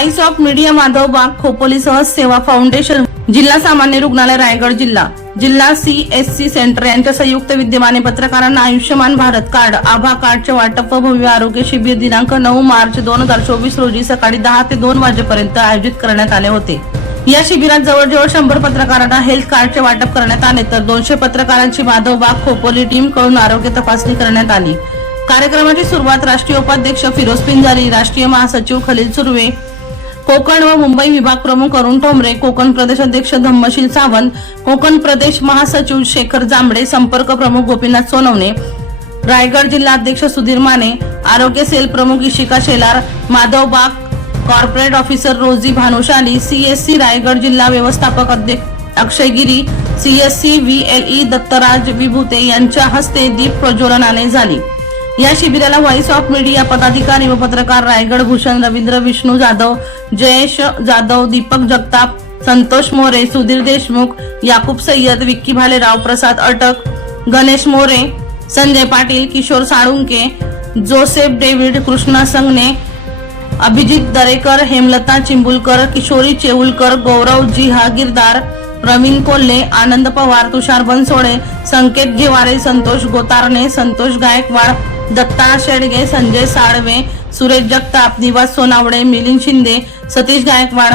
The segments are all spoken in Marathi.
व्हाईस ऑफ मीडिया माधव बाग खोपोली सहज सेवा फाउंडेशन जिल्हा सामान्य रुग्णालय रायगड जिल्हा. जिल्हा सी एस सी सेंटर यांच्या संयुक्त विद्यमाने पत्रकारांना आयुष्यमान भारत कार्ड आभा कार्डचे वाटप व भव्य आरोग्य शिबिर दिनांक नऊ मार्च दोन हजार चोवीस रोजी सकाळी दहा ते दोन वाजेपर्यंत आयोजित करण्यात आले होते. या शिबिरात जवळजवळ शंभर पत्रकारांना हेल्थ कार्डचे वाटप करण्यात आले तर दोनशे पत्रकारांची माधव बाग खोपोली टीमकडून आरोग्य तपासणी करण्यात आली. कार्यक्रमाची सुरुवात राष्ट्रीय उपाध्यक्ष फिरोज पिंजारी राष्ट्रीय महासचिव खलील सुर्वे कोकण व मुंबई विभाग प्रमुख अरुण ठोंबरे कोकण प्रदेश अध्यक्ष धम्मशील सावंत कोकण प्रदेश महासचिव शेखर जांभळे संपर्क प्रमुख गोपीनाथ सोनवणे रायगड जिल्हा अध्यक्ष सुधीर माने आरोग्य सेल प्रमुख इशिका शेलार माधव बाग corporate officer Rosy Bhanushali CSC Raigad जिल्हा व्यवस्थापक अध्यक्ष अक्षय गिरी सीएससी व्हीएलई दत्तराज विभूते यांच्या हस्ते दीप प्रज्वलनाने झाली. या शिबिराला व्हॉइस ऑफ मीडिया पदाधिकारी व पत्रकार रायगड भूषण रवींद्र विष्णू जाधव जयेश जाधव दीपक जगताप संतोष मोरे सुधीर देशमुख याकूब सय्यद विक्की भालेराव प्रसाद अटक गणेश मोरे संजय पाटील किशोर साळुंके जोसेफ डेव्हिड कृष्णा संगणे अभिजित दरेकर हेमलता चिंबुलकर किशोरी चेऊलकर गौरव जिहागीरदार प्रवीण कोल्हे आनंद पवार तुषार बनसोडे संकेत घेवारे संतोष गोतारणे संतोष गायकवाड दत्ता शेडगे संजय साळवे सुरेश जगताप निवास सोनावडे मिलिंद शिंदे सतीश गायकवाड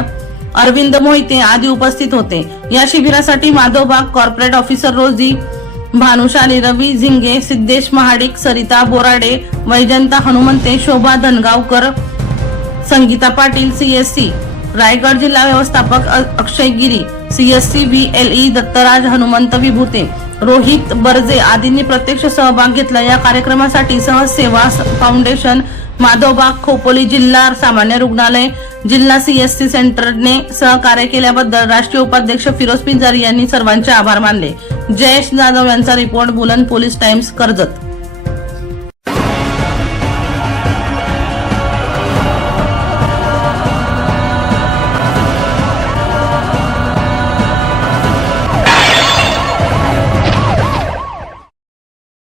अरविंद मोहिते आदी उपस्थित होते. या शिबिरासाठी Madhavbaug corporate officer Rosy Bhanushali Ravi Zinge Siddhesh Mahadik Sarita Borade Vaijanta Hanumante Shobha Dhangaonkar Sangeeta Patil CSC Raigad जिल्हा व्यवस्थापक अक्षय गिरी सीएससी ई दत्तराज हनुमंत विभूते रोहित बर्जे आदींनी प्रत्यक्ष सहभाग घेतला. या कार्यक्रमासाठी सहज सेवा स- फाउंडेशन माधवबाग खोपोली जिल्हा सामान्य रुग्णालय जिल्हा सीएससी सेंटरने सहकार्य केल्याबद्दल राष्ट्रीय उपाध्यक्ष फिरोज पिंजारी यांनी सर्वांचे आभार मानले. जयेश जाधव यांचा रिपोर्ट बुलंद पोलीस टाइम्स कर्जत.